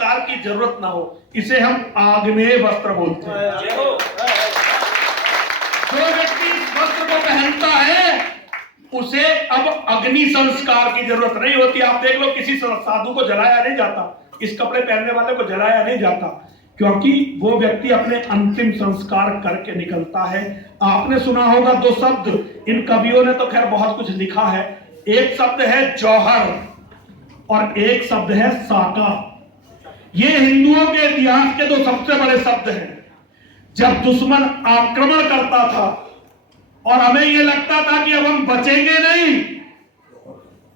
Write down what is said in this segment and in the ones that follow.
संस्कार की जरूरत ना हो, इसे हम आग्नेय वस्त्र बोलते हैं। जो व्यक्ति इस वस्त्र को पहनता है उसे अब अग्नि संस्कार की जरूरत नहीं होती। आप देख लो, किसी साधु को जलाया नहीं जाता, इस कपड़े पहनने वाले को जलाया नहीं जाता, क्योंकि वो व्यक्ति अपने अंतिम संस्कार करके निकलता है। आपने सुना होगा दो शब्द, इन कवियों ने तो खैर बहुत कुछ लिखा है। एक शब्द है जौहर और एक शब्द है साका। ये हिंदुओं के इतिहास के दो सबसे बड़े शब्द हैं। जब दुश्मन आक्रमण करता था और हमें यह लगता था कि अब हम बचेंगे नहीं,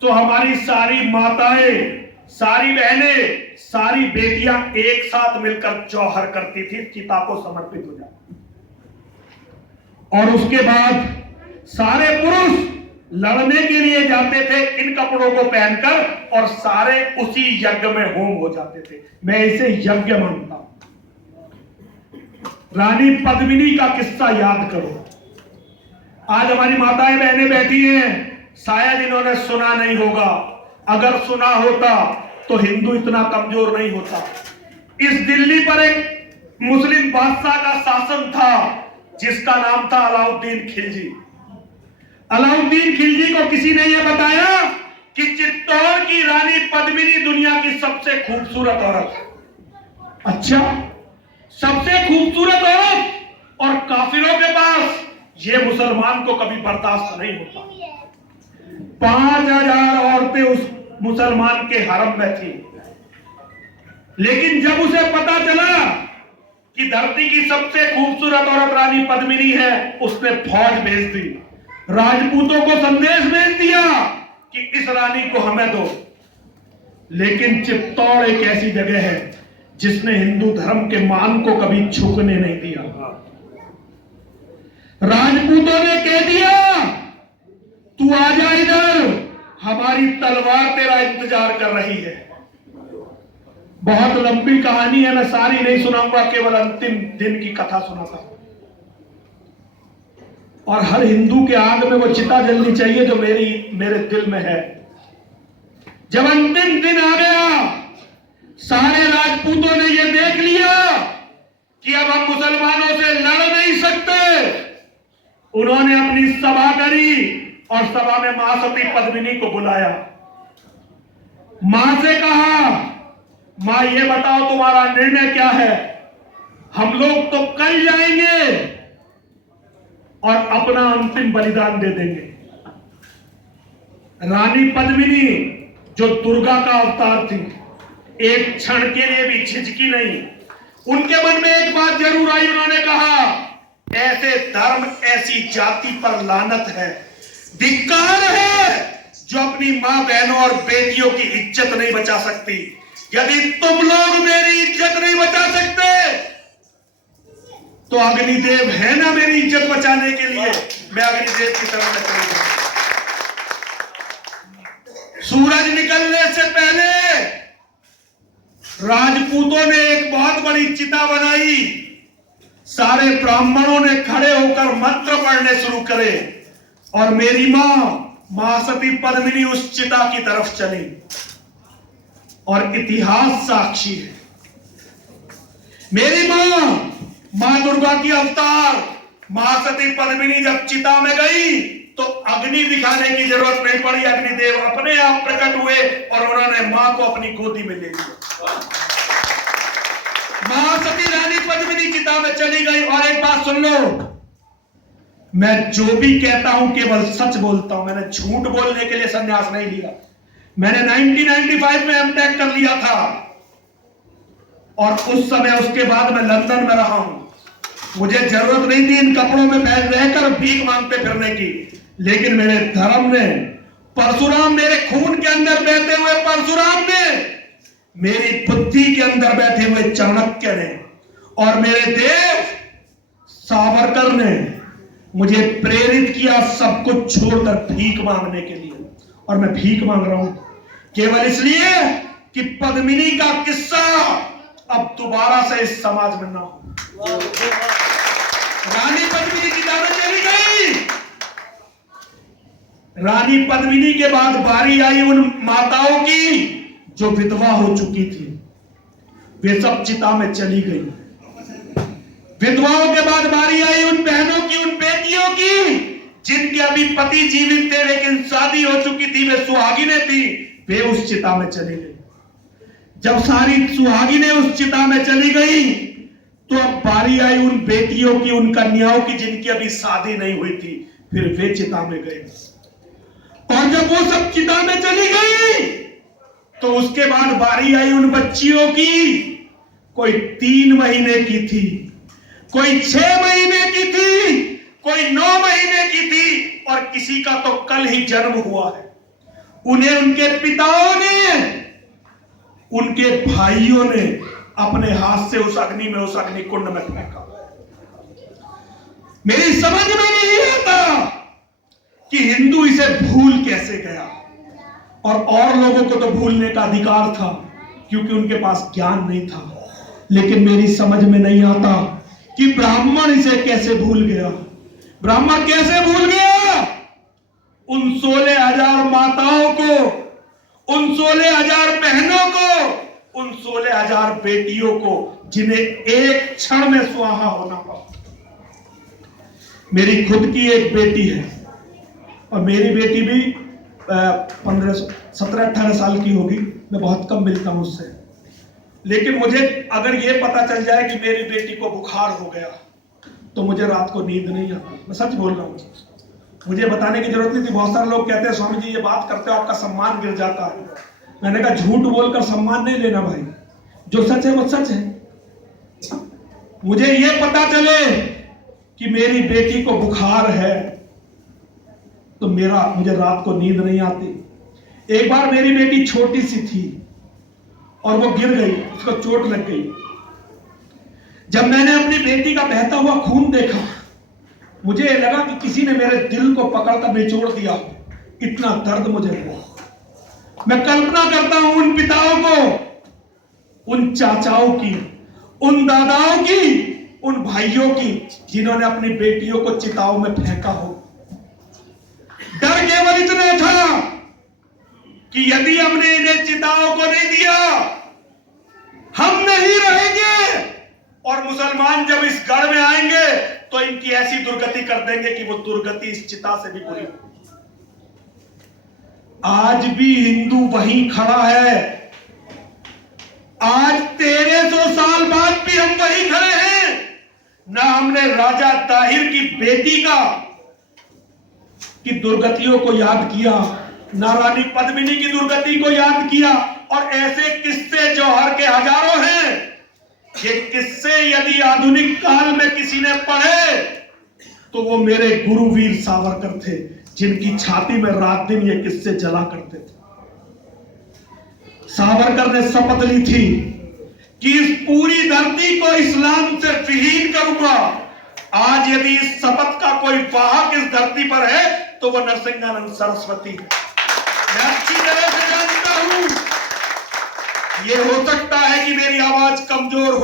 तो हमारी सारी माताएं, सारी बहनें, सारी बेटियां एक साथ मिलकर जौहर करती थी, चिता को समर्पित हो जाती। और उसके बाद सारे पुरुष लड़ने के लिए जाते थे इन कपड़ों को पहनकर, और सारे उसी यज्ञ में होम हो जाते थे। मैं इसे यज्ञ मानता हूं। रानी पद्मिनी का किस्सा याद करो। आज हमारी माताएं बहनें बैठी हैं, शायद इन्होंने सुना नहीं होगा। अगर सुना होता तो हिंदू इतना कमजोर नहीं होता। इस दिल्ली पर एक मुस्लिम बादशाह का शासन था जिसका नाम था अलाउद्दीन खिलजी। अलाउद्दीन खिलजी को किसी ने यह बताया कि चित्तौड़ की रानी पद्मिनी दुनिया की सबसे खूबसूरत औरत है। अच्छा, सबसे खूबसूरत औरत, और काफिरों के पास ये मुसलमान को कभी बर्दाश्त नहीं होता। 5000 औरतें उस मुसलमान के हरम में थी, लेकिन जब उसे पता चला कि धरती की सबसे खूबसूरत औरत रानी पद्मिनी है, उसने फौज भेज दी, राजपूतों को संदेश भेज दिया कि इस रानी को हमें दो। लेकिन चित्तौड़ एक ऐसी जगह है जिसने हिंदू धर्म के मान को कभी झुकने नहीं दिया। राजपूतों ने कह दिया, तू आजा इधर, हमारी तलवार तेरा इंतजार कर रही है। बहुत लंबी कहानी है, मैं सारी नहीं सुनाऊंगा, केवल अंतिम दिन की कथा सुनाता हूं। और हर हिंदू के आग में वो चिता जलनी चाहिए जो मेरे दिल में है। जब अंतिम दिन आ गया, सारे राजपूतों ने यह देख लिया कि अब हम मुसलमानों से लड़ नहीं सकते। उन्होंने अपनी सभा करी और सभा में मां सती पद्मिनी को बुलाया। मां से कहा, मां ये बताओ तुम्हारा निर्णय क्या है? हम लोग तो कल जाएंगे और अपना अंतिम बलिदान दे देंगे। रानी पद्मिनी जो दुर्गा का अवतार थी, एक क्षण के लिए भी झिझकी नहीं। उनके मन में एक बात जरूर आई। उन्होंने कहा, ऐसे धर्म, ऐसी जाति पर लानत है, धिक्कार है जो अपनी मां बहनों और बेटियों की इज्जत नहीं बचा सकती। यदि तुम लोग मेरी इज्जत नहीं बचा सकते तो अग्निदेव है ना मेरी इज्जत बचाने के लिए। मैं अग्निदेव की तरफ चलूंगा। सूरज निकलने से पहले राजपूतों ने एक बहुत बड़ी चिता बनाई। सारे ब्राह्मणों ने खड़े होकर मंत्र पढ़ने शुरू करे और मेरी मां सती पद्मिनी उस चिता की तरफ चली। और इतिहास साक्षी है, मेरी मां दुर्गा की अवतार मां सती पद्मिनी जब चिता में गई तो अग्नि दिखाने की जरूरत नहीं पड़ी। अग्निदेव अपने आप प्रकट हुए और उन्होंने मां को अपनी गोदी में ले लिया। मां सती रानी पद्मिनी चिता में चली गई। और एक बात सुन लो, मैं जो भी कहता हूं केवल सच बोलता हूं। मैंने झूठ बोलने के लिए संन्यास नहीं लिया। मैंने 1995 में एमटेक कर लिया था और उस समय उसके बाद मैं लंदन में रहा हूं। मुझे जरूरत नहीं थी इन कपड़ों में रहकर भीख मांगते फिरने की, लेकिन मेरे धर्म ने, परशुराम, मेरे खून के अंदर बहते हुए परशुराम ने, मेरी बुद्धि के अंदर बैठे हुए चाणक्य ने और मेरे देव सावरकर ने मुझे प्रेरित किया सब कुछ छोड़कर भीख मांगने के लिए। और मैं भीख मांग रहा हूं केवल इसलिए कि पद्मिनी का किस्सा अब दोबारा से इस समाज में ना हो। रानी पद्मिनी की दावत चली गई। रानी पद्मिनी के बाद बारी आई उन माताओं की जो विधवा हो चुकी थी। वे सब चिता में चली गई। विधवाओं के बाद बारी आई उन बहनों की, उन बेटियों की जिनके अभी पति जीवित थे लेकिन शादी हो चुकी थी, वे सुहागिनें थी, वे उस चिता में चली गई। जब सारी सुहागिनें उस चिता में चली गई तो अब बारी आई उन बेटियों की, उन कन्याओं की जिनकी अभी शादी नहीं हुई थी, फिर वे चिता में गए। और जब वो सब चिता में चली गई तो उसके बाद बारी आई उन बच्चियों की, कोई 3 महीने की थी, कोई 6 महीने की थी, कोई 9 महीने की थी, और किसी का तो कल ही जन्म हुआ है। उन्हें उनके पिताओं ने, उनके भाइयों ने अपने हाथ से उस अग्नि में, उस अग्निकुंड में फेंका। मेरी समझ में नहीं आता कि हिंदू इसे भूल कैसे गया, और लोगों को तो भूलने का अधिकार था क्योंकि उनके पास ज्ञान नहीं था। लेकिन मेरी समझ में नहीं आता कि ब्राह्मण इसे कैसे भूल गया। ब्राह्मण कैसे भूल गया उन 16,000 माताओं को, उन 16,000 बहनों को, उन 16,000 बेटियों को जिन्हें एक क्षण में सुहाना होना पड़ा। मेरी खुद की एक बेटी है और मेरी बेटी भी 17-18 साल की होगी। मैं बहुत कम मिलता हूं उससे, लेकिन मुझे अगर ये पता चल जाए कि मेरी बेटी को बुखार हो गया तो मुझे रात को नींद नहीं आती। मैं सच बोल रहा हूं, मुझे बताने की जरूरत नहीं थी। बहुत सारे लोग कहते हैं स्वामी जी ये बात करते हो आपका सम्मान गिर जाता है। मैंने कहा झूठ बोलकर सम्मान नहीं लेना भाई, जो सच है वो सच है। मुझे ये पता चले कि मेरी बेटी को बुखार है तो मुझे रात को नींद नहीं आती। एक बार मेरी बेटी छोटी सी थी और वो गिर गई, उसको चोट लग गई। जब मैंने अपनी बेटी का बहता हुआ खून देखा, मुझे लगा कि किसी ने मेरे दिल को पकड़कर निचोड़ दिया। इतना दर्द मुझे हुआ। मैं कल्पना करता हूं उन पिताओं को, उन चाचाओं की, उन दादाओं की, उन भाइयों की जिन्होंने अपनी बेटियों को चिताओं में फेंका हो। डर केवल इतना था कि यदि हमने इन्हें चिताओं को नहीं दिया हम नहीं रहेंगे, और मुसलमान जब इस गढ़ में आएंगे तो इनकी ऐसी दुर्गति कर देंगे कि वो दुर्गति इस चिता से भी बुरी होगी। आज भी हिंदू वहीं खड़ा है। आज 1300 साल बाद भी हम वहीं खड़े हैं। ना हमने राजा ताहिर की बेटी की दुर्गतियों को याद किया, ना रानी पद्मिनी की दुर्गति को याद किया, और ऐसे किस्से जौहर के हजारों हैं। ये किस्से यदि आधुनिक काल में किसी ने पढ़े तो वो मेरे गुरु वीर सावरकर थे, जिनकी छाती में रात दिन ये किस्से जला करते थे। सावरकर ने शपथ ली थी कि इस पूरी धरती को इस्लाम से विहीन करूंगा। आज यदि इस शपथ का कोई वाहक इस धरती पर है तो वो नरसिंहानंद सरस्वती है। मैं अच्छी तरह से जानता हूं, ये हो सकता है कि मेरी आवाज कमजोर हो,